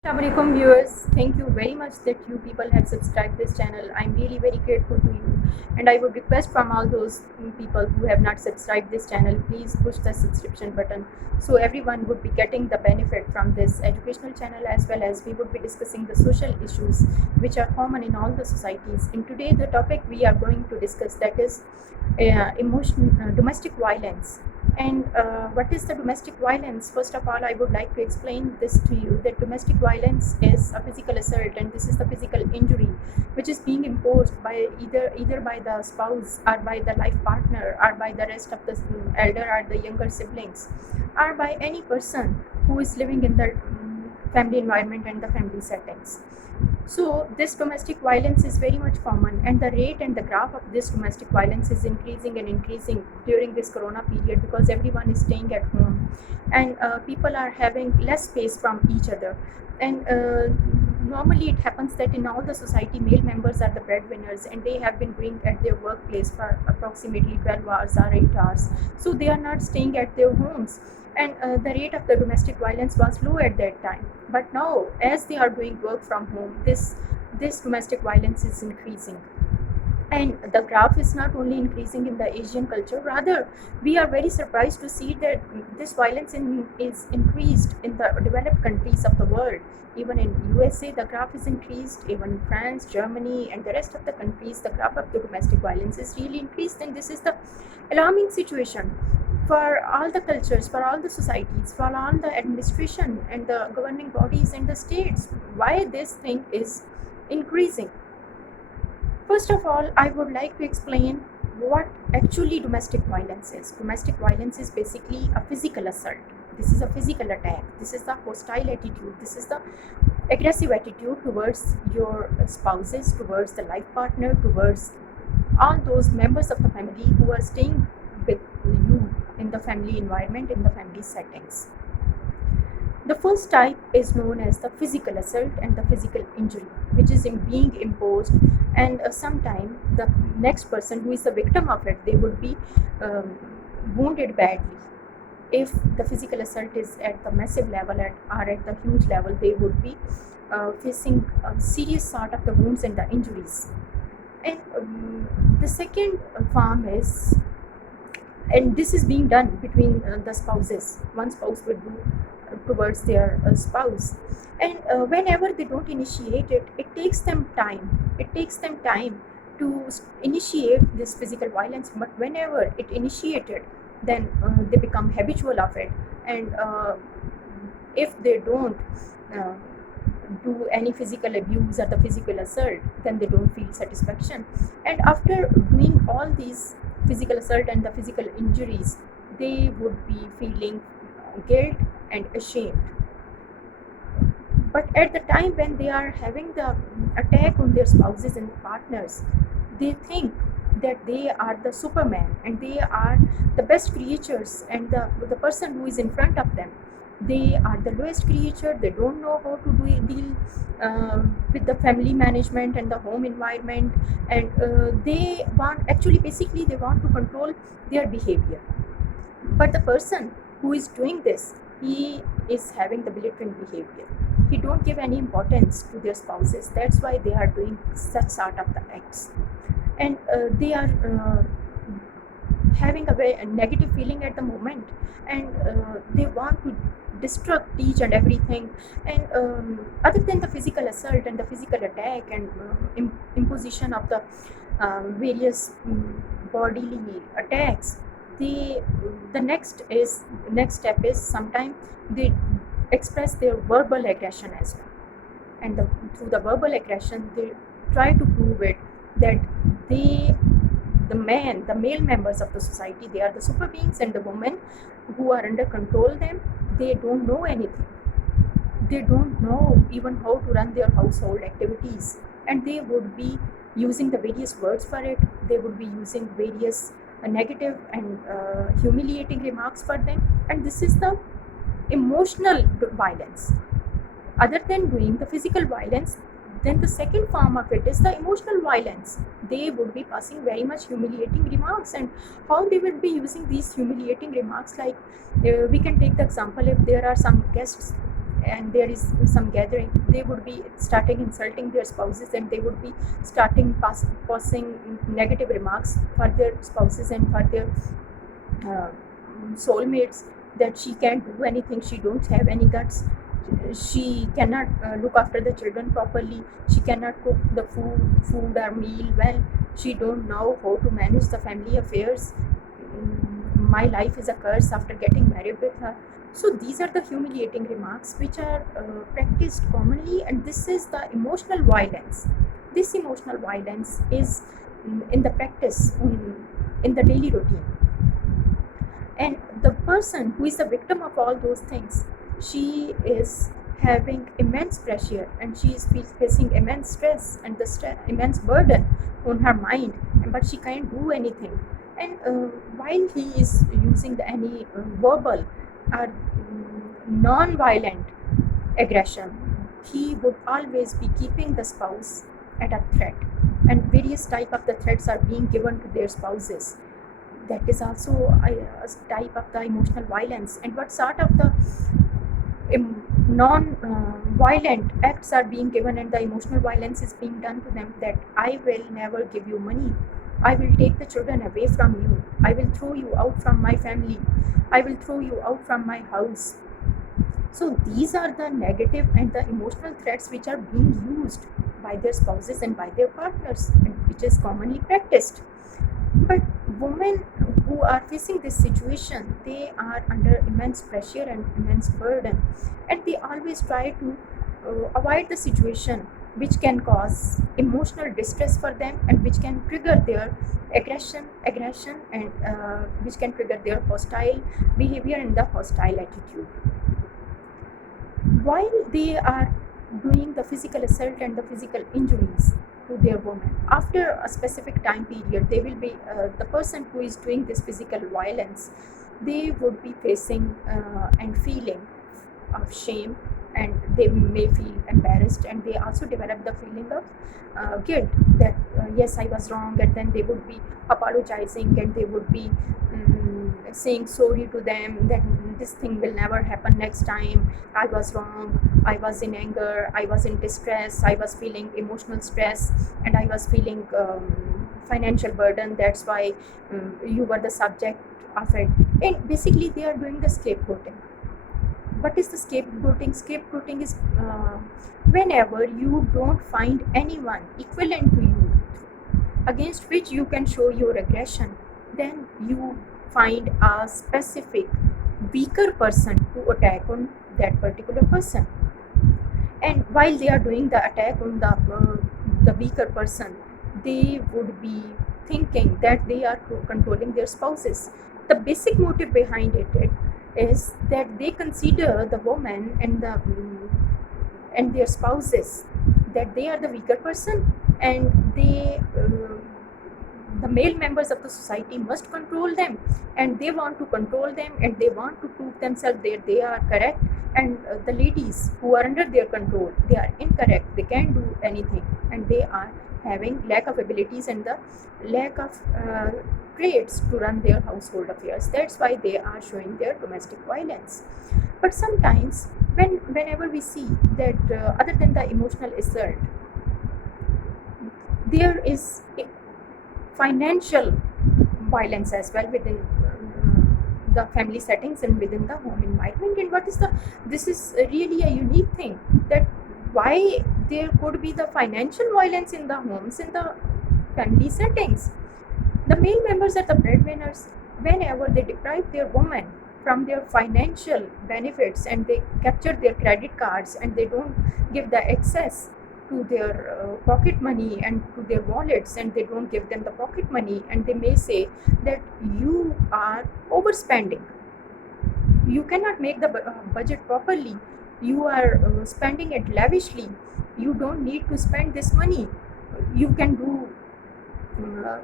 Assalamualaikum viewers, thank you very much that you people have subscribed this channel. I'm really very grateful to you, and I would request from all those people who have not subscribed this channel, please push the subscription button so everyone would be getting the benefit from this educational channel, as well as we would be discussing the social issues which are common in all the societies. In today the topic we are going to discuss, that is domestic violence. And what is the domestic violence? First of all, I would like to explain this to you, that domestic violence is a physical assault, and this is the physical injury which is being imposed by either by the spouse, or by the life partner, or by the rest of the elder or the younger siblings, or by any person who is living in the family environment and the family settings. So this domestic violence is very much common, and the rate and the graph of this domestic violence is increasing and increasing during this corona period, because everyone is staying at home, and people are having less space from each other. And normally it happens that in all the society, male members are the breadwinners, and they have been doing at their workplace for approximately 12 hours or 8 hours, so they are not staying at their homes. And the rate of the domestic violence was low at that time, but now as they are doing work from home, this domestic violence is increasing. And the graph is not only increasing in the Asian culture, rather we are very surprised to see that this violence is increased in the developed countries of the world. Even in USA the graph is increased, even France, Germany, and the rest of the countries, the graph of the domestic violence is really increased. And this is the alarming situation for all the cultures, for all the societies, for all the administration and the governing bodies and the states, why this thing is increasing. First of all, I would like to explain what actually domestic violence is. Domestic violence is basically a physical assault. This is a physical attack. This is the hostile attitude. This is the aggressive attitude towards your spouses, towards the life partner, towards all those members of the family who are staying with you in the family environment, in the family settings. The first type is known as the physical assault and the physical injury, which is being imposed, and sometimes the next person who is the victim of it, they would be um, wounded badly. If the physical assault is at the massive level, or at the huge level, they would be facing a serious sort of the wounds and the injuries. And the second form is, and this is being done between the spouses. One spouse would do towards their spouse, and whenever they don't initiate it, it takes them time to initiate this physical violence. But whenever it initiated, then they become habitual of it. And if they don't uh, do any physical abuse or the physical assault, then they don't feel satisfaction. And after doing all these physical assault and the physical injuries, they would be feeling guilt and ashamed. But at the time when they are having the attack on their spouses and partners, they think that they are the superman, and they are the best creatures, and the person who is in front of them, they are the lowest creature. They don't know how to deal with the family management and the home environment. And they want, actually basically they want to control their behavior. But the person who is doing this, he is having the belligerent behavior. He don't give any importance to their spouses. That's why they are doing such sort of the acts. And they are having a very negative feeling at the moment, and they want to destruct each and everything. And other than the physical assault and the physical attack, and imposition of the various bodily attacks, the next step is, sometimes they express their verbal aggression as well. And through the verbal aggression, they try to prove it that they, the male members of the society, they are the super beings, and the women who are under control them, they don't know anything. They don't know even how to run their household activities, and they would be using the various words for it. They would be using various negative and humiliating remarks for them. And this is the emotional violence. Other than doing the physical violence, then the second form of it is the emotional violence. They would be passing very much humiliating remarks. And how they would be using these humiliating remarks, like we can take the example, if there are some guests and there is some gathering, they would be starting insulting their spouses, and they would be starting passing negative remarks for their spouses and for their uh, soulmates, that she can't do anything, she don't have any guts, she cannot look after the children properly, she cannot cook the food or meal well, she don't know how to manage the family affairs. My life is a curse after getting married with her. So these are the humiliating remarks which are practiced commonly, and this is the emotional violence. This emotional violence is in the practice, in the daily routine. And the person who is the victim of all those things, she is having immense pressure, and she is facing immense stress and the immense burden on her mind, but she can't do anything. And while he is using any verbal or non-violent aggression, he would always be keeping the spouse at a threat, and various type of the threats are being given to their spouses. That is also a type of the emotional violence. And what sort of the non-violent acts are being given, and the emotional violence is being done to them, that I will never give you money, I will take the children away from you, I will throw you out from my family, I will throw you out from my house. So these are the negative and the emotional threats which are being used by their spouses and by their partners, and which is commonly practiced. But women who are facing this situation, they are under immense pressure and immense burden, and they always try to avoid the situation which can cause emotional distress for them, and which can trigger their aggression, and which can trigger their hostile behavior and the hostile attitude. While they are doing the physical assault and the physical injuries to their woman, after a specific time period, they will be the person who is doing this physical violence, they would be facing and feeling of shame, and they may feel embarrassed, and they also develop the feeling of guilt, that yes, I was wrong, and then they would be apologizing, and they would be saying sorry to them, that this thing will never happen next time, I was wrong, I was in anger, I was in distress, I was feeling emotional stress, and I was feeling financial burden, that's why you were the subject of it. And basically they are doing the scapegoating. What is the scapegoating? Scapegoating is whenever you don't find anyone equivalent to you against which you can show your aggression, then you find a specific weaker person to attack on that particular person. And while they are doing the attack on the weaker person, they would be thinking that they are controlling their spouses. The basic motive behind it is that they consider the woman and and their spouses, that they are the weaker person, and the male members of the society must control them, and they want to control them, and they want to prove themselves that they are correct, and the ladies who are under their control, they are incorrect, they can't do anything, and they are having lack of abilities and the lack of traits to run their household affairs. That's why they are showing their domestic violence. But sometimes whenever we see that other than the emotional assault, there is financial violence as well within the family settings and within the home environment. And what is the this is really a unique thing, that why there could be the financial violence in the homes, in the family settings. The male members are the breadwinners. Whenever they deprive their woman from their financial benefits, and they capture their credit cards, and they don't give the access to their pocket money and to their wallets, and they don't give them the pocket money, and they may say that you are overspending, you cannot make the budget properly, you are spending it lavishly, you don't need to spend this money, you can do uh,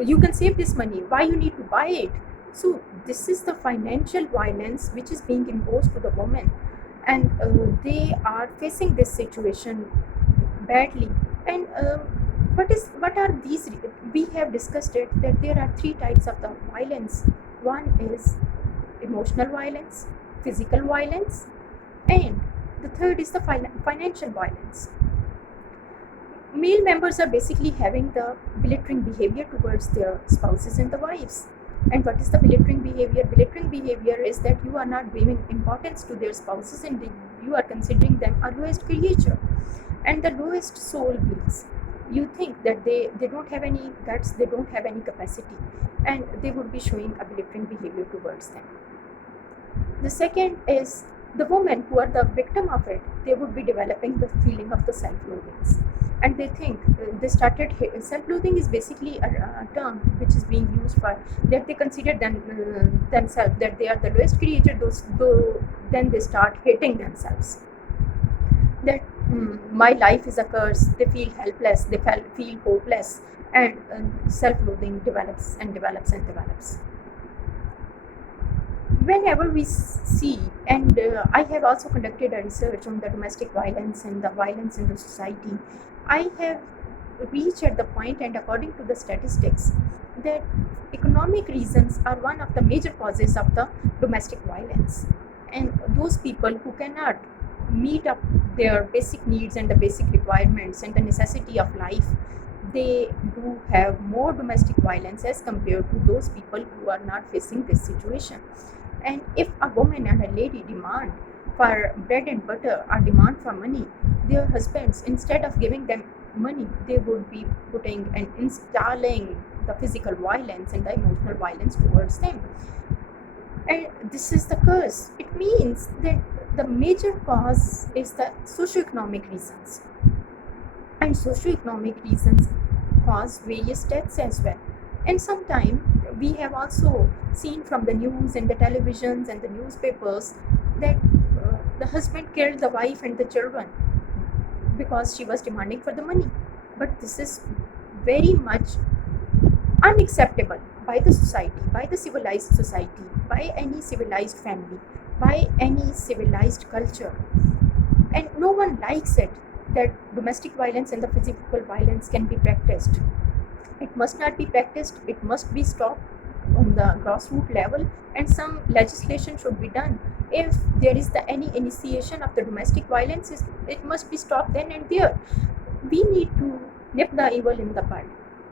you can save this money, why you need to buy it. So this is the financial violence which is being imposed to the woman, and they are facing this situation badly. And what are these we have discussed it, that there are three types of the violence. One is emotional violence, physical violence, And the third is the financial violence. Male members are basically having the belittling behavior towards their spouses and the wives. And what is the belittling behavior? Belittling behavior is that you are not giving importance to their spouses and you are considering them a lowest creature and the lowest soul beings. You think that they don't have any guts, they don't have any capacity, and they would be showing a belittling behavior towards them. The second is the women who are the victim of it, they would be developing the feeling of the self-loathings. And they think they started self-loathing is basically a term which is being used for that they consider themselves that they are the lowest creature. Then they start hating themselves. That my life is a curse. They feel helpless. They feel hopeless, and self-loathing develops and develops and develops. Whenever we see, and I have also conducted a research on the domestic violence and the violence in the society, I have reached at the point, and according to the statistics, that economic reasons are one of the major causes of the domestic violence. And those people who cannot meet up their basic needs and the basic requirements and the necessity of life, they do have more domestic violence as compared to those people who are not facing this situation. And if a woman and a lady demand for bread and butter or demand for money, their husbands, instead of giving them money, they would be putting and installing the physical violence and the emotional violence towards them. And this is the curse. It means that the major cause is the socioeconomic reasons. And socioeconomic reasons cause various deaths as well. And sometimes we have also seen from the news and the televisions and the newspapers that the husband killed the wife and the children because she was demanding for the money. But this is very much unacceptable by the society, by the civilized society, by any civilized family, by any civilized culture. And no one likes it that domestic violence and the physical violence can be practiced. It must not be practiced, it must be stopped on the grassroots level, and some legislation should be done. If there is any initiation of the domestic violence, it must be stopped then and there. We need to nip the evil in the bud.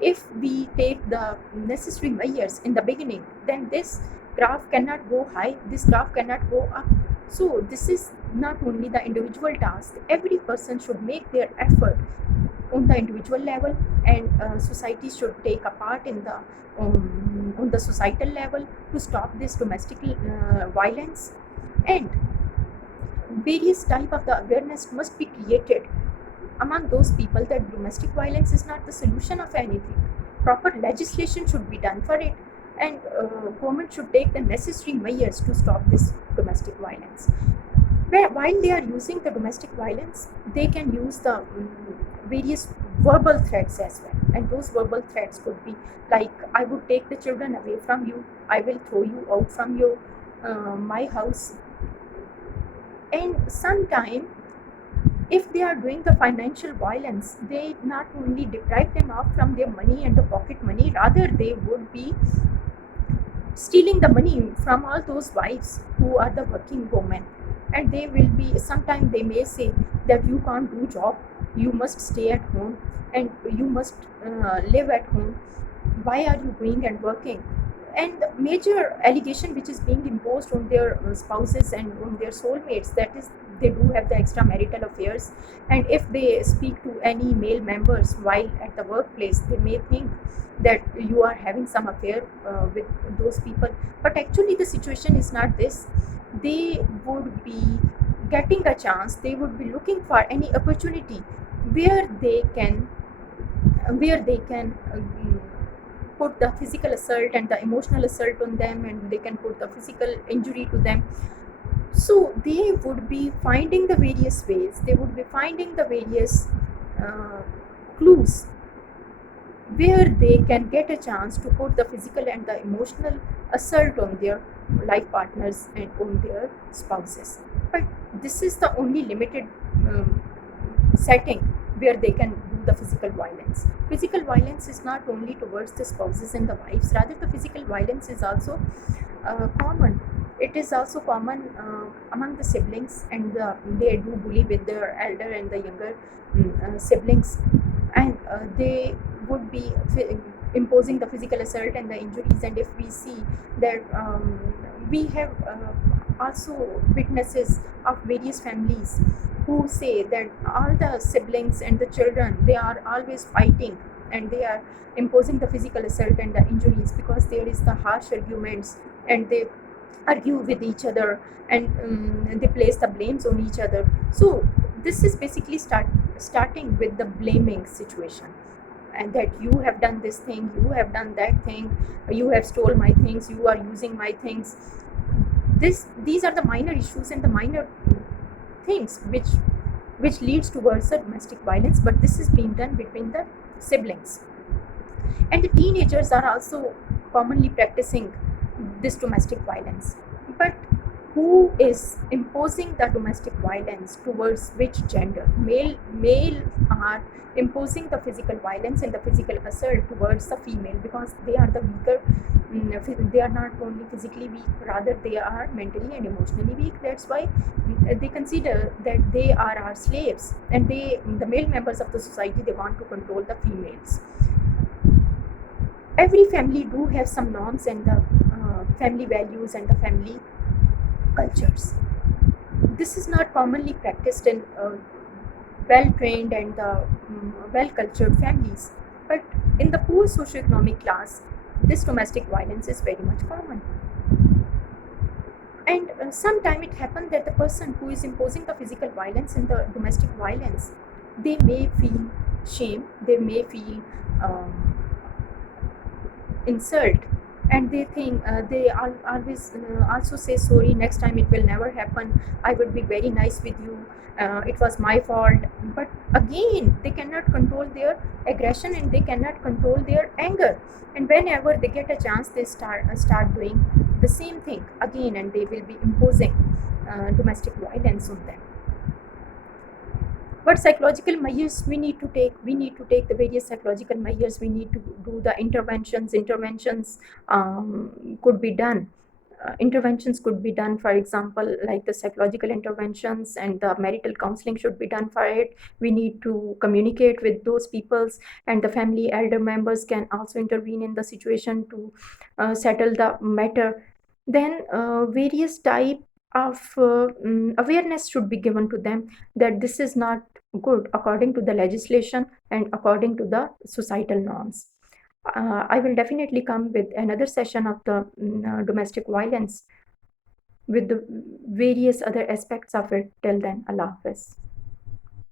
If we take the necessary measures in the beginning, then this graph cannot go high, this graph cannot go up. So this is not only the individual task, every person should make their effort on the individual level, and society should take a part in the on the societal level to stop this domestic violence. And various type of the awareness must be created among those people that domestic violence is not the solution of anything. Proper legislation should be done for it, and government should take the necessary measures to stop this domestic violence. While they are using the domestic violence, they can use the various verbal threats as well. And those verbal threats could be like, I would take the children away from you, I will throw you out from your my house. And sometime, if they are doing the financial violence, they not only deprive them of from their money and the pocket money, rather they would be stealing the money from all those wives who are the working women. And they will be, sometimes they may say that you can't do job, you must stay at home, and you must live at home. Why are you going and working? And the major allegation which is being imposed on their spouses and on their soulmates, that is, they do have the extramarital affairs. And if they speak to any male members while at the workplace, they may think that you are having some affair with those people. But actually the situation is not this. They would be getting a chance, they would be looking for any opportunity where they can put the physical assault and the emotional assault on them, and they can put the physical injury to them. So they would be finding the various ways, they would be finding the various clues where they can get a chance to put the physical and the emotional assault on their life partners and on their spouses. But this is the only limited setting where they can do the physical violence. Physical violence is not only towards the spouses and the wives, rather the physical violence is also common. It is also common among the siblings, and they do bully with their elder and the younger siblings, and they would be imposing the physical assault and the injuries. And if we see that we have also witnesses of various families who say that all the siblings and the children, they are always fighting, and they are imposing the physical assault and the injuries because there is the harsh arguments, and they argue with each other, and they place the blames on each other. So this is basically starting with the blaming situation, and that you have done this thing, you have done that thing, you have stole my things, you are using my things. These are the minor issues and the minor things which leads towards the domestic violence, but this is being done between the siblings. And the teenagers are also commonly practicing this domestic violence. But who is imposing the domestic violence towards which gender? Male are imposing the physical violence and the physical assault towards the female because they are the weaker. They are not only physically weak, rather they are mentally and emotionally weak. That's why they consider that they are our slaves, and the male members of the society, they want to control the females. Every family do have some norms and the family values and the family cultures. This is not commonly practiced in well-trained and well-cultured families, but in the poor socioeconomic class, this domestic violence is very much common. And sometimes it happens that the person who is imposing the physical violence and the domestic violence, they may feel shame, they may feel insult, and they think they always also say sorry, next time it will never happen, I would be very nice with you, it was my fault. But again, they cannot control their aggression and they cannot control their anger, and whenever they get a chance, they start doing the same thing again, and they will be imposing domestic violence on them. What psychological measures we need to take? We need to take the various psychological measures. We need to do the interventions could be done. Interventions could be done, for example, like the psychological interventions, and the marital counseling should be done for it. We need to communicate with those peoples, and the family elder members can also intervene in the situation to settle the matter. Then various type of awareness should be given to them that this is not good according to the legislation and according to the societal norms. I will definitely come with another session of the domestic violence with the various other aspects of it. Till then, Allah Hafiz.